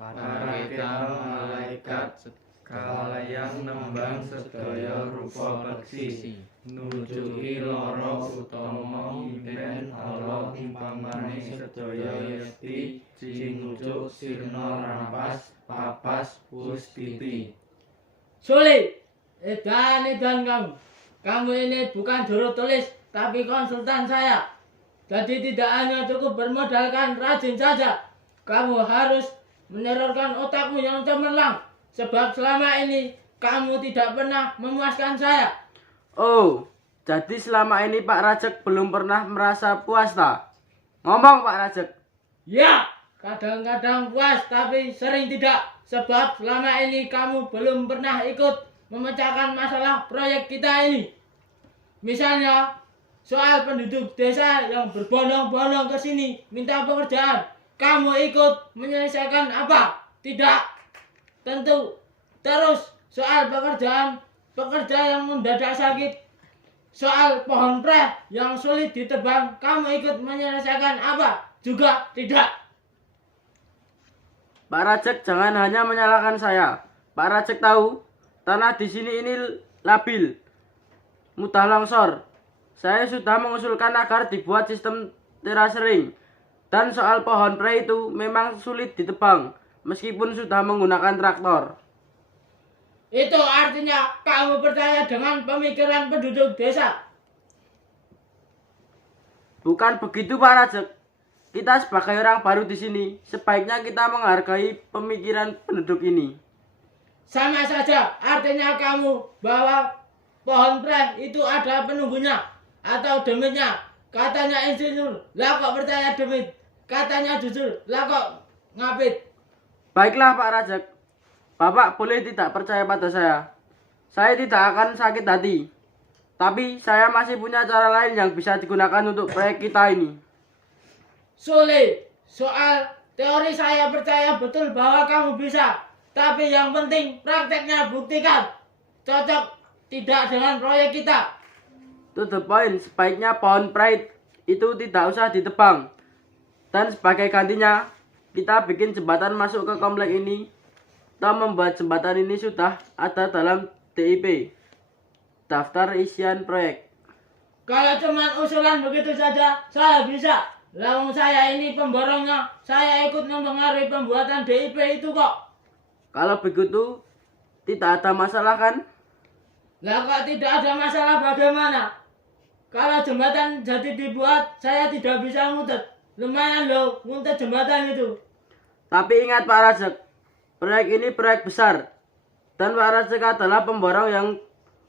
Para kita malaikat kalayan nembang sedaya rupa beksi nujuki lara utama impen Allah umpamane sedaya yekti cinujuk sirna rampas papas pustiti. Sulit, edan kamu. Kamu ini bukan juru tulis, tapi konsultan saya. Jadi tidak hanya cukup bermodalkan rajin saja. Kamu harus menerorkan otakmu yang cemerlang. Sebab selama ini kamu tidak pernah memuaskan saya. Oh, jadi selama ini Pak Rajek belum pernah merasa puas tak? Ngomong Pak Rajek. Ya, kadang-kadang puas tapi sering tidak. Sebab selama ini kamu belum pernah ikut memecahkan masalah proyek kita ini. Misalnya, soal penduduk desa yang berbondong-bondong ke sini minta pekerjaan. Kamu ikut menyelesaikan apa? Tidak. Tentu. Terus, soal pekerja yang mendadak sakit. Soal pohon preh yang sulit ditebang, kamu ikut menyelesaikan apa? Juga tidak. Pak Rajek jangan hanya menyalahkan saya. Pak Rajek tahu tanah di sini ini labil, mudah longsor. Saya sudah mengusulkan agar dibuat sistem terasering. Dan soal pohon prei itu memang sulit ditebang, meskipun sudah menggunakan traktor. Itu artinya kamu percaya dengan pemikiran penduduk desa. Bukan begitu Pak Rajek. Kita sebagai orang baru di sini, sebaiknya kita menghargai pemikiran penduduk ini. Sama saja artinya kamu bahwa pohon preh itu ada penunggunya atau demitnya. Katanya insinyur, lah kok percaya demit. Katanya jujur, lah kok ngapit. Baiklah Pak Rajek, Bapak boleh tidak percaya pada saya. Saya tidak akan sakit hati. Tapi saya masih punya cara lain yang bisa digunakan untuk proyek kita ini. Sulit. Soal teori saya percaya betul bahwa kamu bisa. Tapi yang penting prakteknya buktikan. Cocok tidak dengan proyek kita. To the point, sebaiknya pohon pride itu tidak usah ditebang. Dan sebagai gantinya, kita bikin jembatan masuk ke komplek ini. Kita membuat jembatan ini sudah ada dalam DIP, daftar isian proyek. Kalau cuma usulan begitu saja, saya bisa. Lawang saya ini pemborongnya, saya ikut mempengaruhi pembuatan DIP itu kok. Kalau begitu, tidak ada masalah kan? Lah kok tidak ada masalah bagaimana? Kalau jembatan jadi dibuat, saya tidak bisa ngutet. Lumayan loh, ngutet jembatan itu. Tapi ingat Pak Rajek, proyek ini proyek besar. Dan Pak Rajek adalah pemborong yang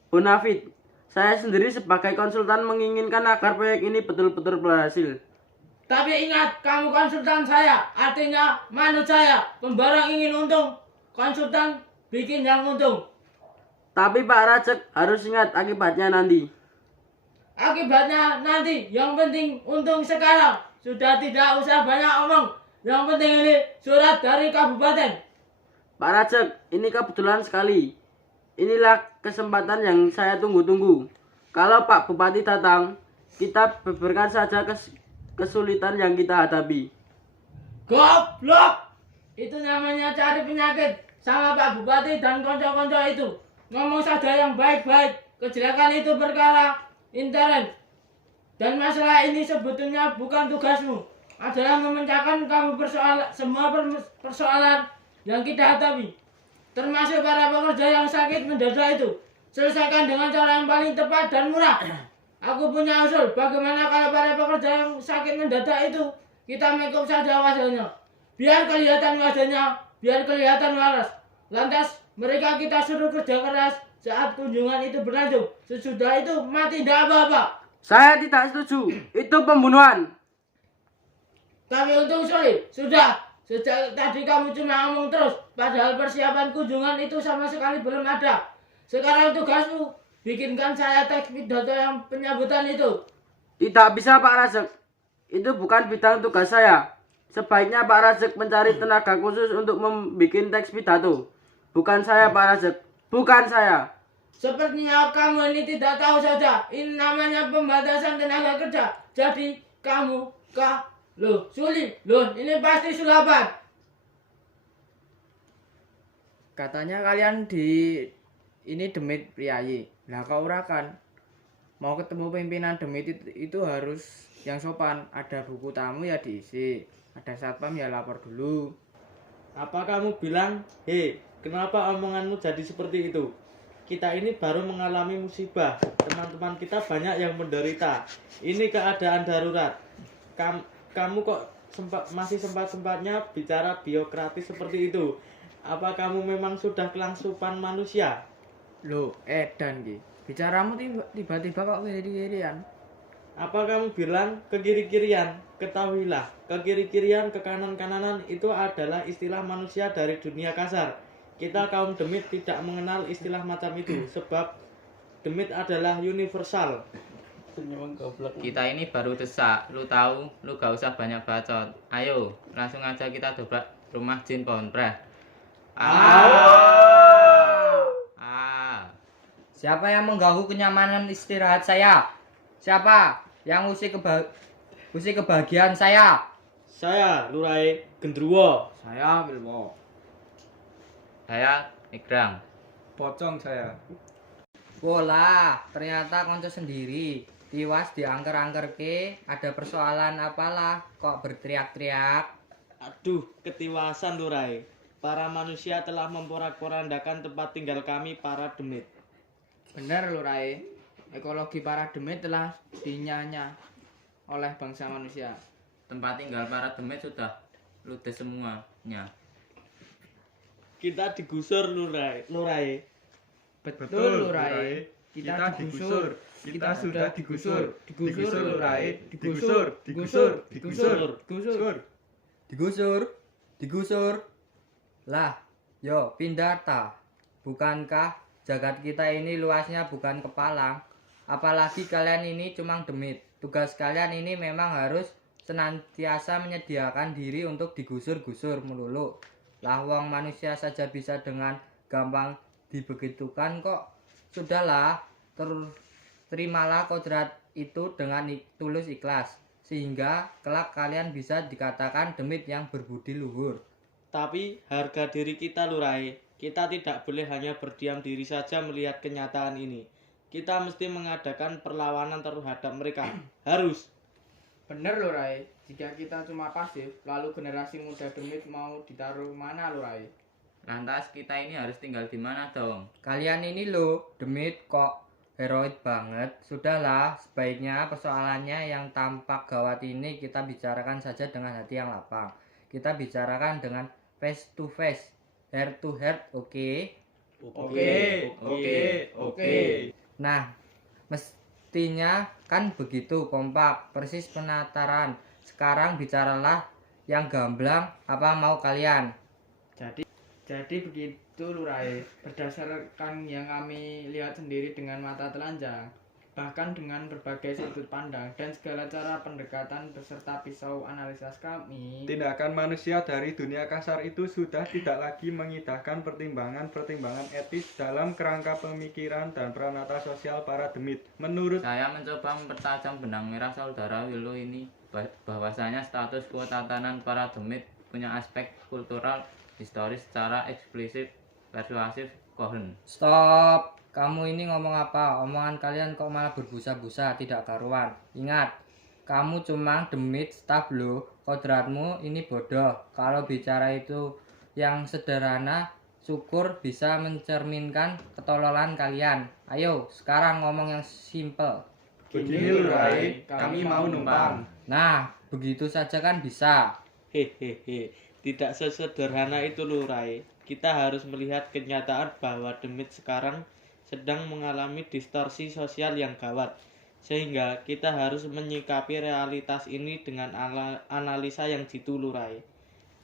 bonafide. Saya sendiri sebagai konsultan menginginkan agar proyek ini betul-betul berhasil. Tapi ingat, kamu konsultan saya, artinya manut saya. Pemborong ingin untung, konsultan bikin yang untung. Tapi Pak Rajek harus ingat akibatnya nanti. Akibatnya nanti, yang penting untung sekarang. Sudah tidak usah banyak omong. Yang penting ini surat dari kabupaten. Pak Rajek, ini kebetulan sekali. Inilah kesempatan yang saya tunggu-tunggu. Kalau Pak Bupati datang, kita beberkan saja kesulitan yang kita hadapi. Goblok! Itu namanya cari penyakit sama Pak Bupati dan konco-konco itu. Ngomong saja yang baik-baik. Kejelekan itu perkara intern. Dan masalah ini sebetulnya bukan tugasmu. Adalah memecahkan kamu semua persoalan yang kita hadapi. Termasuk para pekerja yang sakit mendadak itu. Selesaikan dengan cara yang paling tepat dan murah. Aku punya usul, bagaimana kalau para pekerja yang sakit mendadak itu kita make up saja wajahnya. Biar kelihatan wajahnya, biar kelihatan waras. Lantas mereka kita suruh kerja keras saat kunjungan itu berlangsung. Sesudah itu mati tidak apa-apa. Saya tidak setuju, itu pembunuhan. Tapi untung sulit, sudah. Sejak tadi kamu cuma ngomong terus, padahal persiapan kunjungan itu sama sekali belum ada. Sekarang tugasmu, bikinkan saya teks pidato yang penyambutan itu. Tidak bisa Pak Rajek, itu bukan bidang tugas saya. Sebaiknya Pak Rajek mencari tenaga khusus untuk membuat teks pidato. Bukan saya Pak Rajek, bukan saya. Sepertinya kamu ini tidak tahu saja, ini namanya pembatasan tenaga kerja. Jadi kamu, loh, sulit, loh, ini pasti sulapan. Katanya kalian di ini demit priayi. Lah kau ora kan? Mau ketemu pimpinan demit itu harus yang sopan. Ada buku tamu ya diisi. Ada satpam ya lapor dulu. Apa kamu bilang, hei, kenapa omonganmu jadi seperti itu? Kita ini baru mengalami musibah. Teman-teman kita banyak yang menderita. Ini keadaan darurat. Kamu kok masih sempat-sempatnya bicara biokratis seperti itu? Apa kamu memang sudah kelangsupan manusia? Loh, edan ki. Bicaramu tiba-tiba kok kiri-kirian. Apa kamu bilang ke kiri-kirian? Ketahuilah, ke kiri-kirian, ke kanan-kananan itu adalah istilah manusia dari dunia kasar. Kita kaum demit tidak mengenal istilah macam itu, sebab demit adalah universal. Kita ini baru desak, lu tahu, lu gak usah banyak bacot. Ayo, langsung aja kita dobrak rumah jin pohon preh. Siapa yang mengganggu kenyamanan istirahat saya? Siapa yang usik kebahagiaan saya? Saya Lurai Gendruwo. Saya Wilmo. Saya Igrang. Pocong saya. Bola, ternyata konco sendiri. Tiwas diangker-angker ke, ada persoalan apalah kok berteriak-teriak. Aduh, ketiwasan Lurai. Para manusia telah memporak-porandakan tempat tinggal kami para demit. Benar lho Rai. Ekologi para demit telah dinyanya oleh bangsa manusia. Tempat tinggal para demit sudah ludes semuanya. Kita digusur Lurai. Betul lho Rai. Kita digusur. Kita sudah digusur. Digusur lho Rai. Digusur. Digusur. Lah, yo pindah ta. Bukankah jagat kita ini luasnya bukan kepalang? Apalagi kalian ini cuma demit. Tugas kalian ini memang harus senantiasa menyediakan diri untuk digusur-gusur melulu. Lah wong manusia saja bisa dengan gampang dibegitukan kok. Sudahlah, terimalah kodrat itu dengan tulus ikhlas. Sehingga kelak kalian bisa dikatakan demit yang berbudi luhur. Tapi harga diri kita Lurai. Kita tidak boleh hanya berdiam diri saja melihat kenyataan ini. Kita mesti mengadakan perlawanan terhadap mereka. Harus. Bener lho Rai. Jika kita cuma pasif, lalu generasi muda demit mau ditaruh mana lho Rai? Lantas kita ini harus tinggal di mana dong? Kalian ini loh, demit kok heroik banget. Sudahlah, sebaiknya persoalannya yang tampak gawat ini kita bicarakan saja dengan hati yang lapang. Kita bicarakan dengan face to face, heart to heart, oke? Oke. Nah, mestinya kan begitu kompak, persis penataran. Sekarang bicaralah yang gamblang, apa mau kalian? Jadi begitu lho Rai. Berdasarkan yang kami lihat sendiri dengan mata telanjang, bahkan dengan berbagai sudut pandang dan segala cara pendekatan beserta pisau analisis kami, Tindakan manusia dari dunia kasar itu sudah tidak lagi mengindahkan pertimbangan-pertimbangan etis dalam kerangka pemikiran dan peranata sosial para demit. Menurut Saya mencoba mempertajam benang merah saudara Willow ini bahwasanya status quo tatanan para demit punya aspek kultural historis secara eksplisit persuasif kohen. Stop, kamu ini ngomong apa? Omongan kalian kok malah berbusa-busa, tidak karuan. Ingat, kamu cuma demit staf lo, kodratmu ini bodoh. Kalau bicara itu yang sederhana, syukur bisa mencerminkan ketololan kalian. Ayo, sekarang ngomong yang simple. begini Lurai, kami mau numpang. Nah, begitu saja kan bisa. Hehehe. Tidak sesederhana itu Lurai. Kita harus melihat kenyataan bahwa demit sekarang sedang mengalami distorsi sosial yang gawat. Sehingga kita harus menyikapi realitas ini dengan analisa yang jitu Lurai.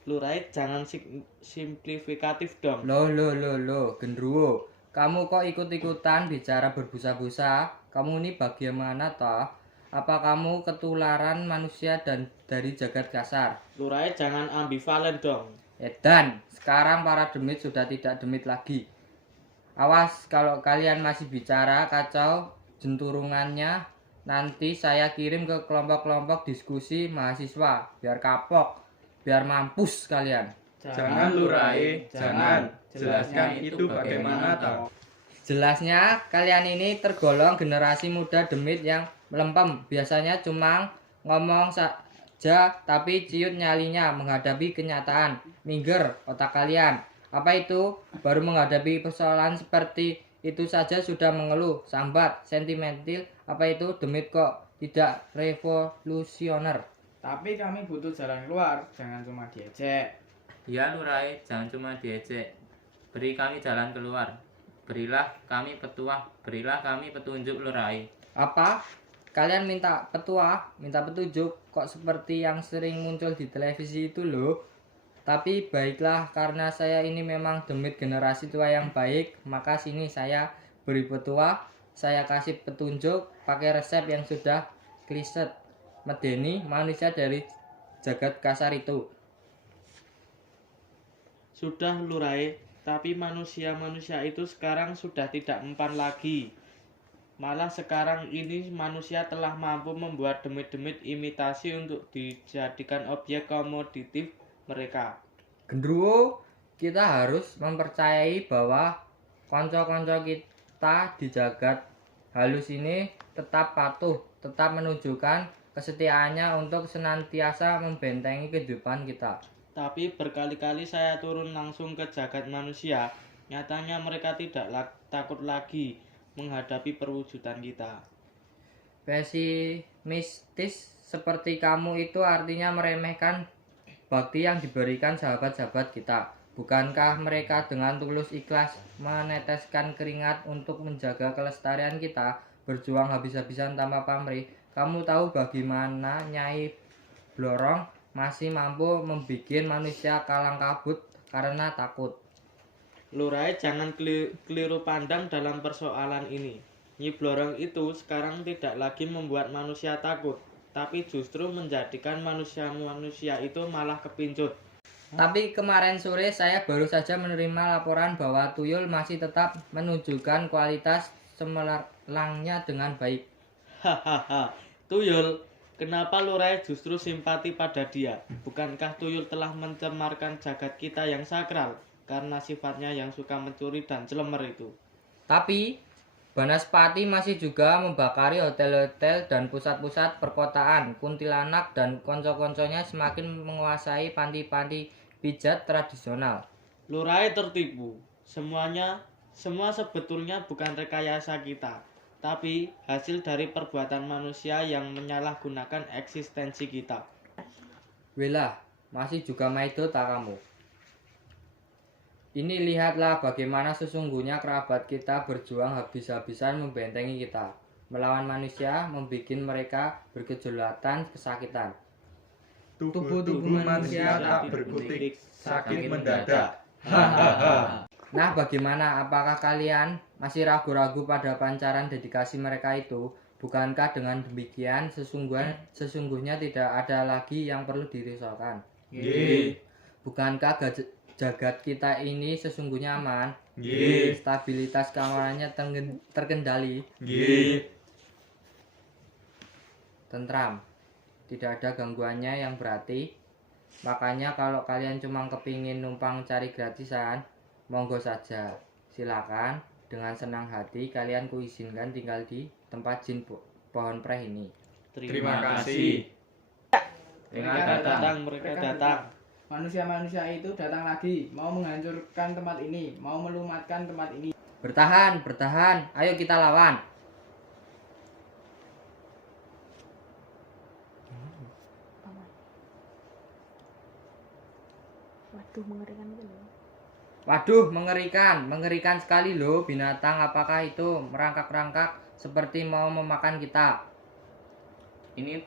Lurai jangan simplifikatif dong. Loh, gendruwo. Kamu kok ikut-ikutan bicara berbusa-busa? Kamu ini bagaimana toh? Apa kamu ketularan manusia dan dari jagat kasar? Lurai jangan ambivalen dong. Edan, sekarang para demit sudah tidak demit lagi. Awas kalau kalian masih bicara kacau jenturungannya, nanti saya kirim ke kelompok-kelompok diskusi mahasiswa, biar kapok, biar mampus kalian. Jangan Lurai, jangan. Jelaskan itu bagaimana toh? Jelasnya kalian ini tergolong generasi muda demit yang melempem. Biasanya cuma ngomong saja tapi ciut nyalinya menghadapi kenyataan. Minger otak kalian. Apa itu? Baru menghadapi persoalan seperti itu saja sudah mengeluh, sambat, sentimental. Apa itu? Demit kok tidak revolusioner. Tapi kami butuh jalan keluar, jangan cuma diejek. Ya Lurai, jangan cuma diejek. Beri kami jalan keluar. Berilah kami petuah, berilah kami petunjuk Lurai. Apa? Kalian minta petuah, minta petunjuk, kok seperti yang sering muncul di televisi itu loh. Tapi baiklah, karena saya ini memang demit generasi tua yang baik, maka sini saya beri petuah, saya kasih petunjuk, pakai resep yang sudah kliset. Medeni manusia dari jagat kasar itu. Sudah Lurai, tapi manusia-manusia itu sekarang sudah tidak mempan lagi. Malah sekarang ini manusia telah mampu membuat demit-demit imitasi untuk dijadikan objek komoditif mereka. Gendruwo, kita harus mempercayai bahwa konco-konco kita di jagat halus ini tetap patuh, tetap menunjukkan kesetiaannya untuk senantiasa membentengi kehidupan kita. Tapi berkali-kali saya turun langsung ke jagat manusia, nyatanya mereka tidak takut lagi menghadapi perwujudan kita. Pesimistis seperti kamu itu artinya meremehkan bakti yang diberikan sahabat-sahabat kita. Bukankah mereka dengan tulus ikhlas meneteskan keringat untuk menjaga kelestarian kita, berjuang habis-habisan tanpa pamrih? Kamu tahu bagaimana Nyai Blorong masih mampu membuat manusia kalang kabut karena takut. Lurai, jangan keliru pandang dalam persoalan ini. Nyi Blorong itu sekarang tidak lagi membuat manusia takut, tapi justru menjadikan manusia-manusia itu malah kepincut. Tapi kemarin sore saya baru saja menerima laporan bahwa tuyul masih tetap menunjukkan kualitas cemerlangnya dengan baik. Hahaha, Tuyul, kenapa Lurai justru simpati pada dia? Bukankah Tuyul telah mencemarkan jagat kita yang sakral karena sifatnya yang suka mencuri dan celemer itu? Tapi Banaspati masih juga membakari hotel-hotel dan pusat-pusat perkotaan. Kuntilanak dan konco-konconya semakin menguasai panti-panti pijat tradisional. Lurai tertipu. Semua sebetulnya bukan rekayasa kita, tapi hasil dari perbuatan manusia yang menyalahgunakan eksistensi kita. Welah, masih juga maido tak kamu? Ini lihatlah bagaimana sesungguhnya kerabat kita berjuang habis-habisan membentengi kita. Melawan manusia, membuat mereka bergejolatan kesakitan. Tubuh-tubuh manusia tak berkutik, sakit mendadak. Nah, bagaimana? Apakah kalian masih ragu-ragu pada pancaran dedikasi mereka itu? Bukankah dengan demikian sesungguhnya tidak ada lagi yang perlu dirisaukan? Bukankah jagat kita ini sesungguhnya aman? Stabilitas keamanannya terkendali? Tentram. Tidak ada gangguannya yang berarti. Makanya kalau kalian cuma kepingin numpang cari gratisan, monggo saja. Silakan, dengan senang hati kalian kuizinkan tinggal di tempat jin pohon preh ini. Terima kasih. Mereka datang. Manusia-manusia itu datang lagi, mau menghancurkan tempat ini, mau melumatkan tempat ini. Bertahan, bertahan. Ayo kita lawan. Waduh, mengerikan sekali loh. Binatang apakah itu merangkak-rangkak seperti mau memakan kita?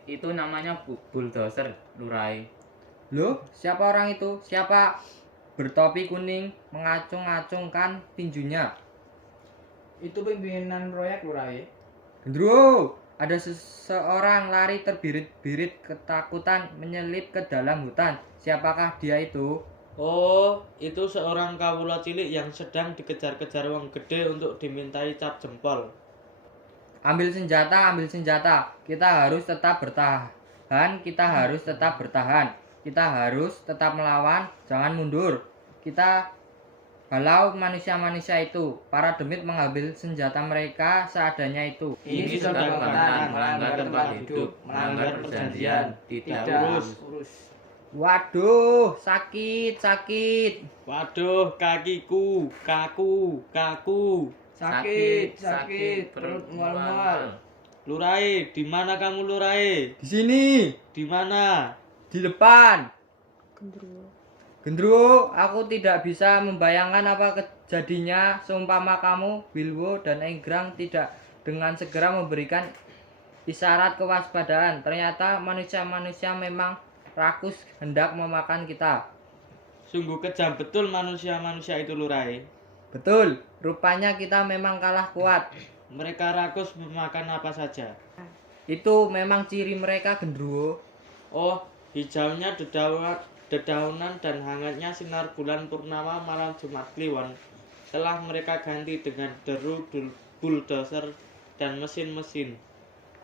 Itu namanya bulldozer, Lurai. Loh, siapa orang itu? Siapa? Bertopi kuning, mengacung-acungkan tinjunya. Itu pimpinan proyek Lurai. Gendruwo, ada seseorang lari terbirit-birit ketakutan menyelip ke dalam hutan. Siapakah dia itu? Oh, itu seorang kawula cilik yang sedang dikejar-kejar wong gede untuk dimintai cap jempol. Ambil senjata. Kita harus tetap bertahan. Kita harus tetap melawan, jangan mundur. Kita halau manusia-manusia itu. Para demit mengambil senjata mereka seadanya itu. Ini sudah kelihatan melanggar tempat hidup, melanggar perjanjian, tidak urus. Waduh, sakit. Waduh, kakiku, kaku. Sakit, perut mual-mual. Lurai, di mana kamu Lurai? Di sini, Di mana? di depan. Gendruwo, aku tidak bisa membayangkan apa kejadiannya seumpama kamu, Wilwo dan Enggrang tidak dengan segera memberikan isyarat kewaspadaan. Ternyata manusia-manusia memang rakus hendak memakan kita. Sungguh kejam betul manusia-manusia itu Lurai. Betul, rupanya kita memang kalah kuat. Mereka rakus memakan apa saja. Itu memang ciri mereka, Gendruwo. Oh, hijaunya dedaunan dan hangatnya sinar bulan purnama malam Jumat Kliwon telah mereka ganti dengan deru bulldozer dan mesin-mesin.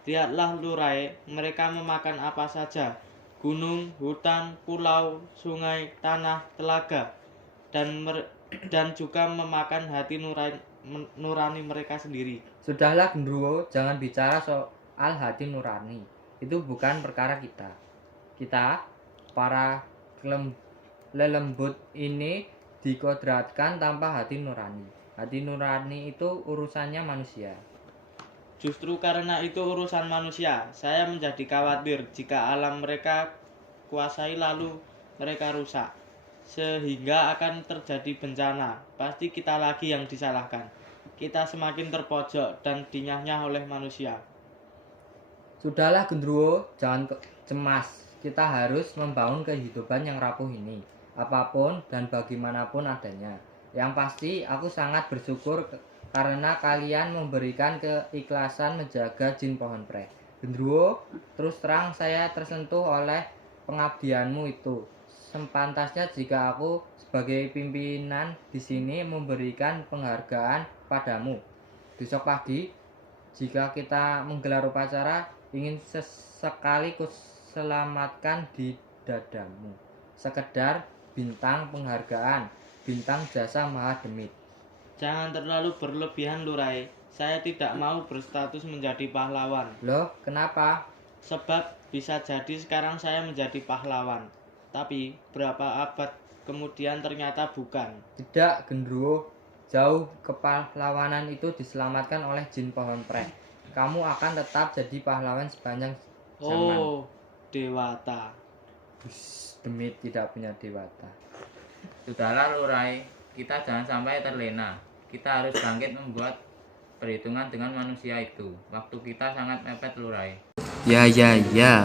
Lihatlah Lurai, mereka memakan apa saja. Gunung, hutan, pulau, sungai, tanah, telaga, dan juga memakan hati nurani mereka sendiri. Sudahlah Gendruwo, jangan bicara soal hati nurani. Itu bukan perkara kita. Kita, para lelembut ini dikodratkan tanpa hati nurani. Hati nurani itu urusannya manusia. Justru karena itu urusan manusia, saya menjadi khawatir jika alam mereka kuasai lalu mereka rusak. Sehingga akan terjadi bencana. Pasti kita lagi yang disalahkan. Kita semakin terpojok dan dinyah-nyah oleh manusia. Sudahlah Gendruwo, jangan cemas. Kita harus membangun kehidupan yang rapuh ini. Apapun dan bagaimanapun adanya. Yang pasti aku sangat bersyukur karena kalian memberikan keikhlasan menjaga jin pohon pre. Gendruwo, terus terang saya tersentuh oleh pengabdianmu itu. Sepantasnya jika aku sebagai pimpinan di sini memberikan penghargaan padamu. Besok pagi, jika kita menggelar upacara, ingin sesekali kuselamatkan di dadamu. Sekedar bintang penghargaan, bintang jasa Mahademit. Jangan terlalu berlebihan Lurai. Saya tidak mau berstatus menjadi pahlawan. Loh, kenapa? Sebab bisa jadi sekarang saya menjadi pahlawan. Tapi berapa abad kemudian ternyata bukan. Tidak, Gendruwo. Jauh kepahlawanan itu diselamatkan oleh jin pohon pre. Kamu akan tetap jadi pahlawan sepanjang zaman. Oh, Dewata. Demit tidak punya dewata. Sudahlah Lurai, kita jangan sampai terlena. Kita harus bangkit membuat perhitungan dengan manusia itu. Waktu kita sangat mepet Lurai. Ya,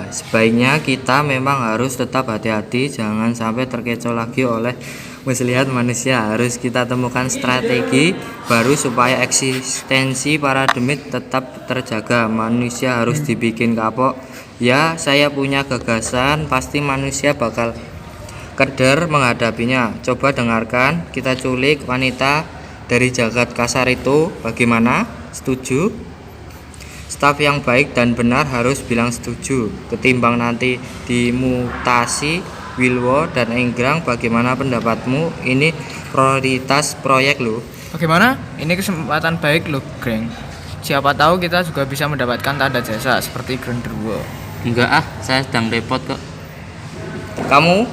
sebaiknya kita memang harus tetap hati-hati, jangan sampai terkecoh lagi oleh muslihat manusia. Harus kita temukan strategi baru supaya eksistensi para demit tetap terjaga. Manusia harus dibikin kapok. Ya, saya punya gagasan, pasti manusia bakal keder menghadapinya. Coba dengarkan, kita culik wanita dari jagat kasar itu, bagaimana? Setuju? Staf yang baik dan benar harus bilang setuju. Ketimbang nanti dimutasi, Wilwo dan Enggrang, bagaimana pendapatmu? Ini prioritas proyek loh. Bagaimana? Ini kesempatan baik loh, Greng. Siapa tahu kita juga bisa mendapatkan tanda jasa seperti Gendruwo. Enggak ah, saya sedang repot kok. Kamu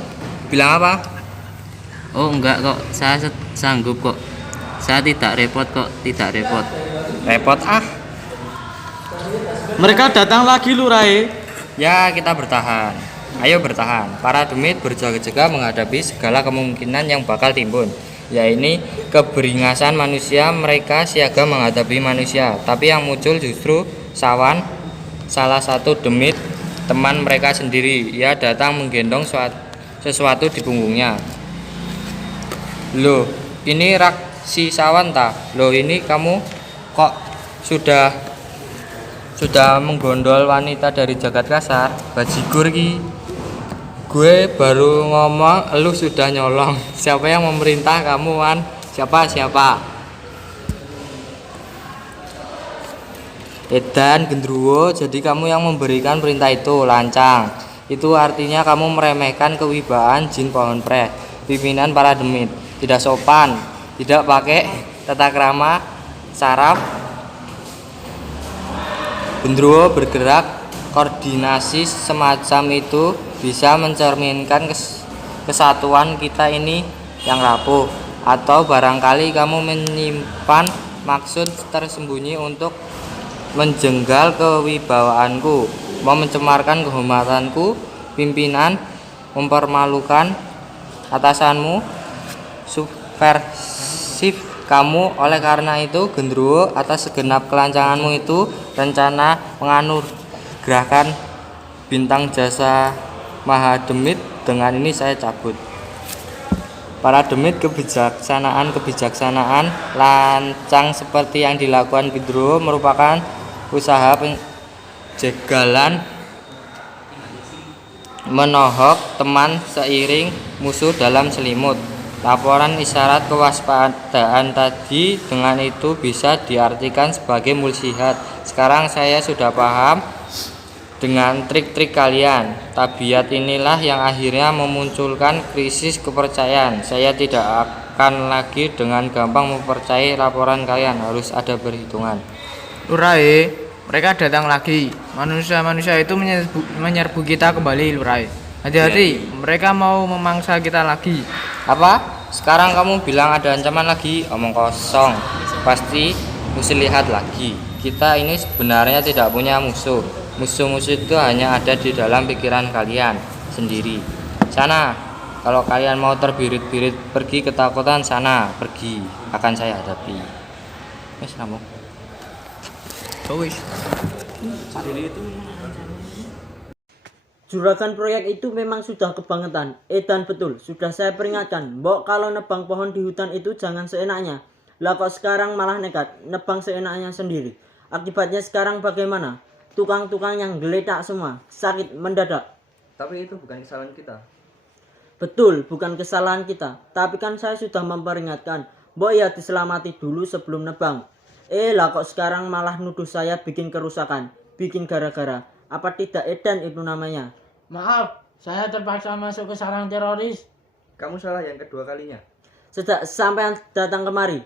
bilang apa? Oh enggak kok, saya sanggup kok. Saya tidak repot kok, tidak repot. Repot ah. Mereka datang lagi Lurai. Ya, kita bertahan. Ayo bertahan. Para demit berjaga-jaga menghadapi segala kemungkinan yang bakal timbul. Ya ini keberingasan manusia, mereka siaga menghadapi manusia. Tapi yang muncul justru Sawan, salah satu demit teman mereka sendiri. Ia datang menggendong sesuatu di punggungnya. Loh, ini rak si Sawan ta? Loh, ini kamu kok sudah menggondol wanita dari jagat kasar? Bajigur ki. Gue baru ngomong, lu sudah nyolong. Siapa yang memerintah kamu, Wan? Siapa? Edan, Gendruwo, jadi kamu yang memberikan perintah itu, lancang. Itu artinya kamu meremehkan kewibawaan jin pohon pre, pimpinan para demit. Tidak sopan, tidak pakai tata krama, saraf, gendruwo bergerak, koordinasi semacam itu bisa mencerminkan kesatuan kita ini yang rapuh. Atau barangkali kamu menyimpan maksud tersembunyi untuk menjenggal kewibawaanku, mau mencemarkan kehormatanku, pimpinan, mempermalukan atasanmu, subversif kamu. Oleh karena itu, gendruwo atas segenap kelancanganmu itu, rencana menganugerahkan bintang jasa Mahademit dengan ini saya cabut. Para demit, kebijaksanaan lancang seperti yang dilakukan gendruwo merupakan usaha penjegalan menohok teman seiring musuh dalam selimut. Laporan isyarat kewaspadaan tadi dengan itu bisa diartikan sebagai muslihat. Sekarang saya sudah paham dengan trik-trik kalian. Tabiat inilah yang akhirnya memunculkan krisis kepercayaan. Saya tidak akan lagi dengan gampang mempercayai laporan kalian, harus ada perhitungan. Lurai, mereka datang lagi. Manusia-manusia itu menyerbu kita kembali, Lurai. Hati-hati, mereka mau memangsa kita lagi. Apa? Sekarang kamu bilang ada ancaman lagi? Omong kosong. Pasti mesti lihat lagi. Kita ini sebenarnya tidak punya musuh. Musuh-musuh itu hanya ada di dalam pikiran kalian sendiri. Sana, kalau kalian mau terbirit-birit pergi ketakutan, sana pergi, akan saya hadapi. Wes rampung. Wis. Juragan proyek itu memang sudah kebangetan. Dan betul, sudah saya peringatkan, Mbok kalau nebang pohon di hutan itu jangan seenaknya. Lah kok sekarang malah nekat, nebang seenaknya sendiri. Akibatnya sekarang bagaimana? Tukang-tukang yang geletak semua, sakit mendadak. Tapi itu bukan kesalahan kita. Betul, bukan kesalahan kita. Tapi kan saya sudah memperingatkan, Mbok ya diselamati dulu sebelum nebang. Lah kok sekarang malah nuduh saya bikin kerusakan, bikin gara-gara. Apa tidak edan itu namanya? Maaf, saya terpaksa masuk ke sarang teroris. Kamu salah yang kedua kalinya. Sejak sampai datang kemari.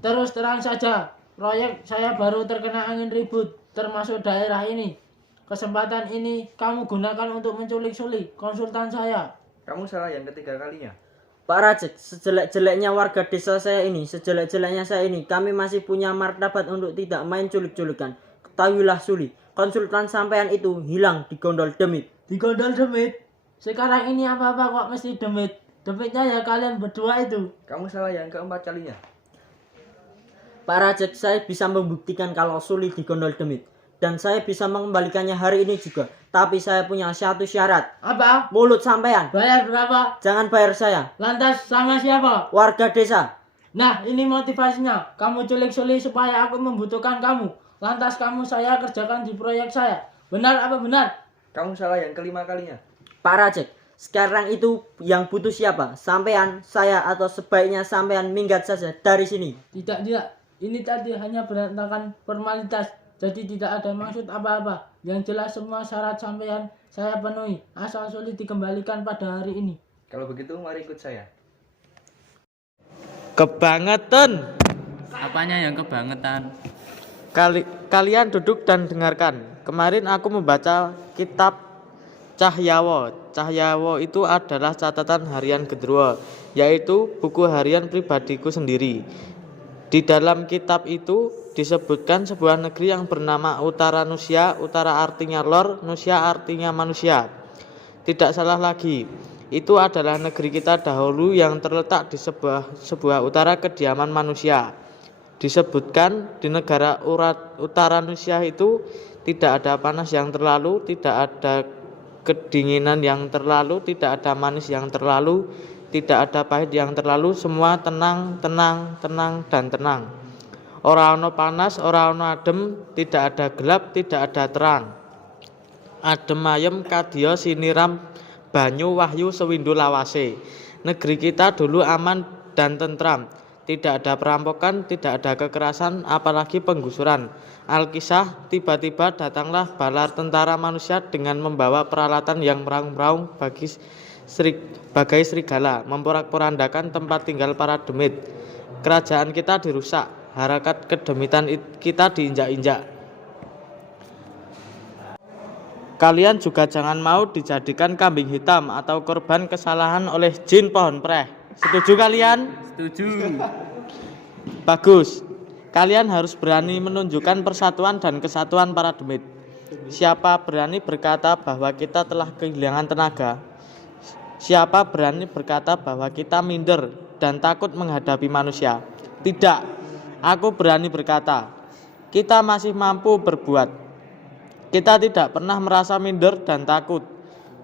Terus terang saja, proyek saya baru terkena angin ribut, termasuk daerah ini. Kesempatan ini kamu gunakan untuk menculik-culik konsultan saya. Kamu salah yang ketiga kalinya. Pak Rajek, sejelek-jeleknya warga desa saya ini, sejelek-jeleknya saya ini, kami masih punya martabat untuk tidak main culik-culikan. Ketahuilah Suli, konsultan sampean itu hilang di gondol demit. Di gondol demit? Sekarang ini apa-apa kok mesti demit? Demitnya ya kalian berdua itu. Kamu salah yang keempat kalinya. Pak Rajek, saya bisa membuktikan kalau Suli di gondol demit. Dan saya bisa mengembalikannya hari ini juga. Tapi saya punya satu syarat. Apa? Mulut sampean. Bayar berapa? Jangan bayar saya. Lantas sama siapa? Warga desa. Nah, ini motivasinya. Kamu culik-culik supaya aku membutuhkan kamu. Lantas kamu saya kerjakan di proyek saya. Benar apa benar? Kamu salah yang kelima kalinya. Pak Rajek, sekarang itu yang butuh siapa? Sampean, saya, atau sebaiknya sampean minggat saja dari sini? Tidak. Ini tadi hanya berantakan formalitas. Jadi tidak ada maksud apa-apa. Yang jelas semua syarat sampean saya penuhi. Asal sulit dikembalikan pada hari ini. Kalau begitu mari ikut saya. Kebangetan. Apanya yang kebangetan? Kalian duduk dan dengarkan. Kemarin aku membaca kitab Cahyawo. Cahyawo itu adalah catatan harian gendruwo, yaitu buku harian pribadiku sendiri. Di dalam kitab itu disebutkan sebuah negeri yang bernama Utara Nusia. Utara artinya lor, Nusia artinya manusia. Tidak salah lagi, itu adalah negeri kita dahulu yang terletak di sebuah utara kediaman manusia. Disebutkan di negara Utara Nusia itu tidak ada panas yang terlalu, tidak ada kedinginan yang terlalu, tidak ada manis yang terlalu, tidak ada pahit yang terlalu, semua tenang, dan tenang. Ora ono panas, ora ono adem, tidak ada gelap, tidak ada terang. Adem ayem kadya siniram banyu wahyu sewindu lawase. Negeri kita dulu aman dan tentram. Tidak ada perampokan, tidak ada kekerasan, apalagi penggusuran. Alkisah, tiba-tiba datanglah bala tentara manusia dengan membawa peralatan yang meraung-meraung bagai serigala, memporak-porandakan tempat tinggal para demit. Kerajaan kita dirusak, harakat kedemitan kita diinjak-injak. Kalian juga jangan mau dijadikan kambing hitam atau korban kesalahan oleh jin pohon preh. Setuju kalian? Setuju. Bagus. Kalian harus berani menunjukkan persatuan dan kesatuan para demit. Siapa berani berkata bahwa kita telah kehilangan tenaga? Siapa berani berkata bahwa kita minder dan takut menghadapi manusia? Tidak. Aku berani berkata, kita masih mampu berbuat. Kita tidak pernah merasa minder dan takut.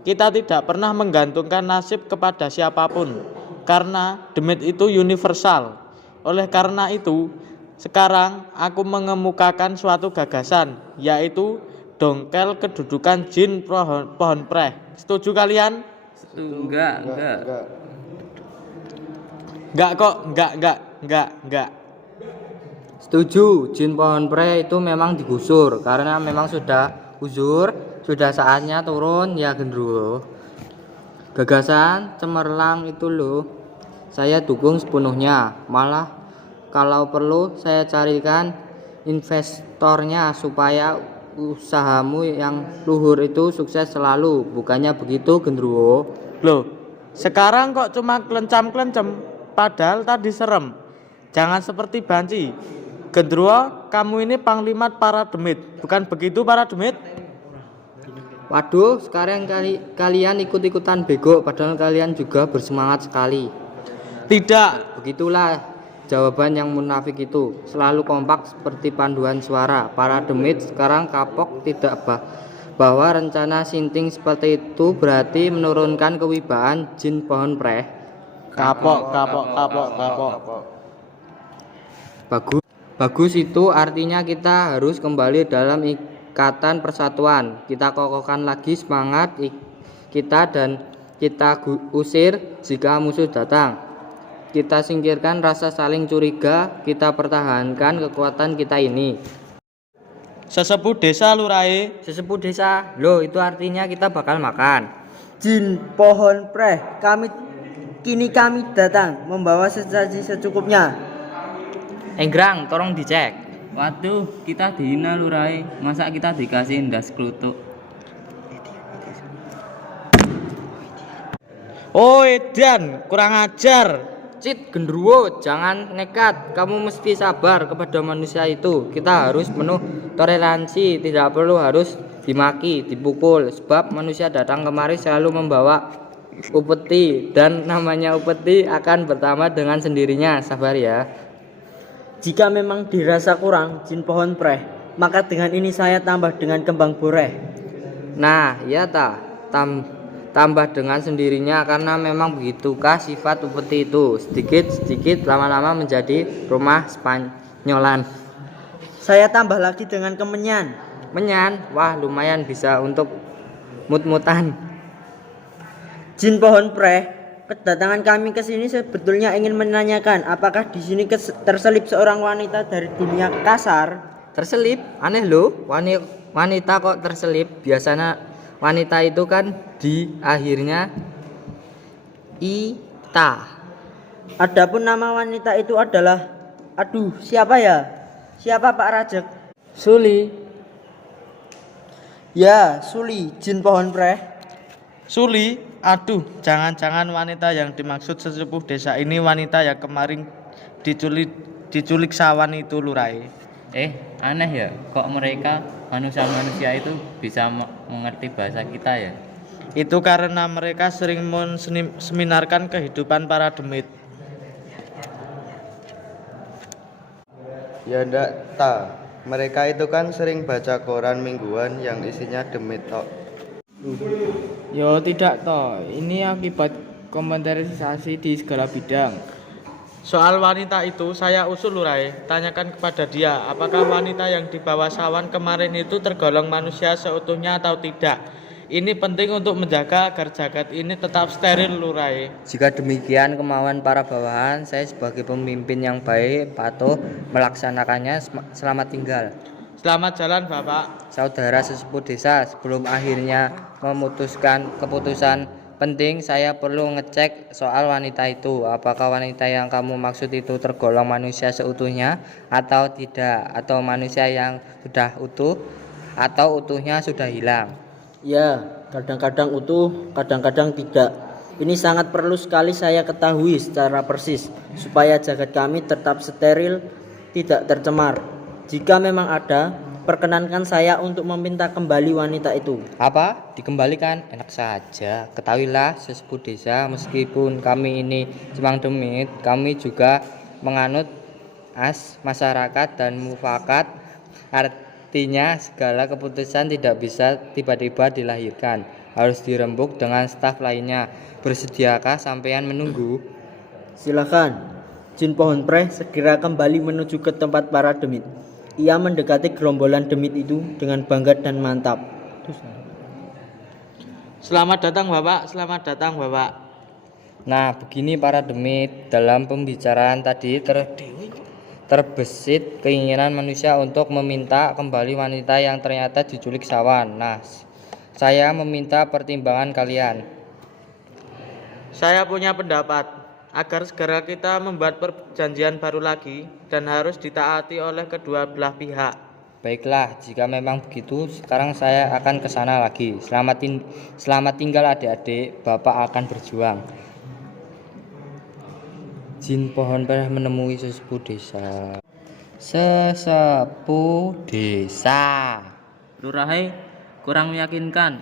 Kita tidak pernah menggantungkan nasib kepada siapapun, karena demit itu universal. Oleh karena itu, sekarang aku mengemukakan suatu gagasan, yaitu dongkel kedudukan jin pohon preh. Setuju kalian? Enggak. Enggak. Setuju, jin pohon preh itu memang digusur karena memang sudah uzur, sudah saatnya turun ya gendruwo. Gagasan cemerlang itu loh, saya dukung sepenuhnya. Malah kalau perlu saya carikan investornya supaya usahamu yang luhur itu sukses selalu. Bukannya begitu gendruwo? Loh, sekarang kok cuma klencam-klencem, padahal tadi serem. Jangan seperti banci. Gendruwo, kamu ini panglimat para demit, bukan begitu para demit? Waduh, sekarang kalian ikut-ikutan bego, padahal kalian juga bersemangat sekali. Tidak. Begitulah jawaban yang munafik itu, selalu kompak seperti panduan suara. Para demit sekarang kapok tidak bahwa rencana sinting seperti itu berarti menurunkan kewibawaan jin pohon preh. Kapok. Bagus itu artinya kita harus kembali dalam ikatan persatuan. Kita kokohkan lagi semangat kita dan kita usir jika musuh datang. Kita singkirkan rasa saling curiga, kita pertahankan kekuatan kita ini. Sesepuh desa Lurai. Sesepuh desa, loh itu artinya kita bakal makan. Jin pohon preh, kini kami datang membawa sesaji secukupnya. Enggrang, tolong dicek. Waduh, kita dihina Lurai. Masa kita dikasih ndas klutuk? Oh Edan, kurang ajar. Cit, gendruwo, jangan nekat. Kamu mesti sabar kepada manusia itu. Kita harus penuh toleransi, tidak perlu harus dimaki, dipukul. Sebab manusia datang kemari selalu membawa upeti, dan namanya upeti akan bertambah dengan sendirinya. Sabar ya. Jika memang dirasa kurang jin pohon preh, maka dengan ini saya tambah dengan kembang boreh. Nah, ya tambah dengan sendirinya karena memang begitukah sifat upeti itu. Sedikit lama-lama menjadi rumah Spanyolan. Saya tambah lagi dengan kemenyan. Menyan, wah lumayan bisa untuk mut-mutan. Jin pohon preh, kedatangan kami ke sini sebetulnya ingin menanyakan apakah di sini terselip seorang wanita dari dunia kasar. Terselip? Aneh loh, wanita kok terselip. Biasanya wanita itu kan di akhirnya ita. Adapun nama wanita itu adalah, siapa ya? Siapa Pak Rajek? Suli. Ya, Suli, jin pohon preh. Suli, jangan-jangan wanita yang dimaksud sesepuh desa ini wanita yang kemarin diculik sawan itu Lurai. Aneh ya, kok mereka manusia-manusia itu bisa mengerti bahasa kita ya? Itu karena mereka sering menseminarkan kehidupan para demit. Ya ndak mereka itu kan sering baca koran mingguan yang isinya demit tok. Yo tidak toh, ini akibat komputerisasi di segala bidang. Soal wanita itu saya usul Lurai, tanyakan kepada dia apakah wanita yang dibawa sawan kemarin itu tergolong manusia seutuhnya atau tidak. Ini penting untuk menjaga agar jagat ini tetap steril, Lurai. Jika demikian kemauan para bawahan, saya sebagai pemimpin yang baik patuh melaksanakannya. Selamat tinggal. Selamat jalan, Bapak. Saudara sesepuh desa, sebelum akhirnya memutuskan keputusan penting, saya perlu ngecek soal wanita itu. Apakah wanita yang kamu maksud itu tergolong manusia seutuhnya atau tidak, atau manusia yang sudah utuh atau utuhnya sudah hilang? Ya, kadang-kadang utuh, kadang-kadang tidak. Ini sangat perlu sekali saya ketahui secara persis supaya jagat kami tetap steril, tidak tercemar. Jika memang ada, perkenankan saya untuk meminta kembali wanita itu. Apa? Dikembalikan? Enak saja. Ketahuilah sesepuh desa, meskipun kami ini Cemang Demit, kami juga menganut masyarakat dan mufakat. Artinya segala keputusan tidak bisa tiba-tiba dilahirkan, harus dirembuk dengan staf lainnya. Bersediakah sampean menunggu? Silakan, Jin Pohon Preh segera kembali menuju ke tempat para demit. Ia mendekati gerombolan demit itu dengan bangga dan mantap. Selamat datang, Bapak. Selamat datang, Bapak. Nah, begini para demit, dalam pembicaraan tadi terbesit keinginan manusia untuk meminta kembali wanita yang ternyata diculik Sawan. Nah, saya meminta pertimbangan kalian. Saya punya pendapat agar segera kita membuat perjanjian baru lagi dan harus ditaati oleh kedua belah pihak. Baiklah, jika memang begitu, sekarang saya akan ke sana lagi. Selamat tinggal adik-adik, Bapak akan berjuang. Jin Pohon Preh menemui sesepuh desa. Sesepuh desa. Lurai kurang meyakinkan,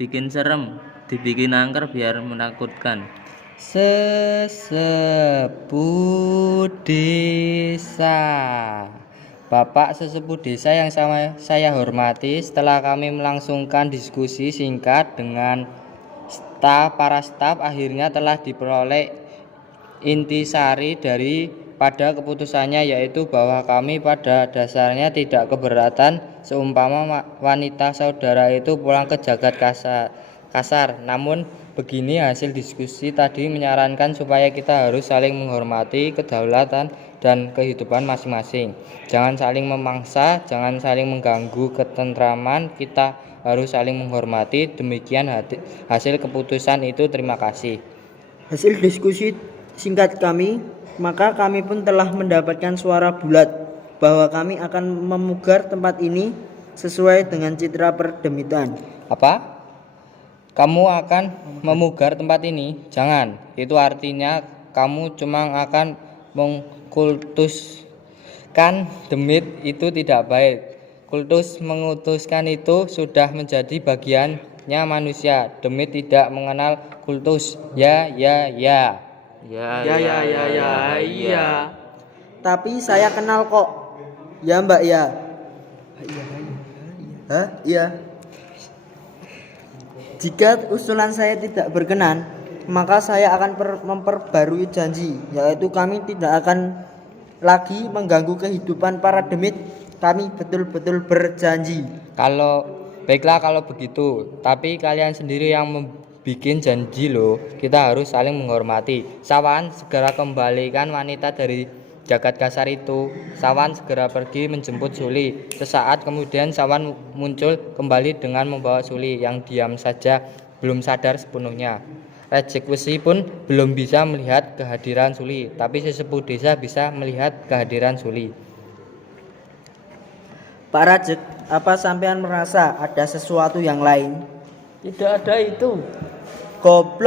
bikin serem, dibikin angker biar menakutkan. Sesepuh desa. Bapak sesepuh desa yang saya hormati, setelah kami melangsungkan diskusi singkat dengan para staf, akhirnya telah diperoleh intisari daripada keputusannya, yaitu bahwa kami pada dasarnya tidak keberatan seumpama wanita saudara itu pulang ke jagat kasar. Namun begini, hasil diskusi tadi menyarankan supaya kita harus saling menghormati kedaulatan dan kehidupan masing-masing. Jangan saling memangsa, jangan saling mengganggu ketentraman, kita harus saling menghormati. Demikian hasil keputusan itu. Terima kasih. Hasil diskusi singkat kami, maka kami pun telah mendapatkan suara bulat bahwa kami akan memugar tempat ini sesuai dengan citra perdemitan. Apa? Kamu akan memugar tempat ini? Jangan. Itu artinya kamu cuma akan mengkultuskan demit. Itu tidak baik. Kultus mengutuskan itu sudah menjadi bagiannya manusia. Demit tidak mengenal kultus. Ya. Ya. Tapi saya kenal kok. Ya, Mbak, ya. Hah? Iya. Jika usulan saya tidak berkenan, maka saya akan memperbarui janji, yaitu kami tidak akan lagi mengganggu kehidupan para demit. Kami betul-betul berjanji. Baiklah kalau begitu, tapi kalian sendiri yang bikin janji loh. Kita harus saling menghormati. Sawan, segera kembalikan wanita dari jagat kasar itu. Sawan segera pergi menjemput Suli. Sesaat kemudian Sawan muncul kembali dengan membawa Suli yang diam saja, belum sadar sepenuhnya. Rejek Wesi pun belum bisa melihat kehadiran Suli, tapi sesepuh desa bisa melihat kehadiran Suli. Pak Rajek, apa sampean merasa ada sesuatu yang lain? Tidak ada itu. Goblok.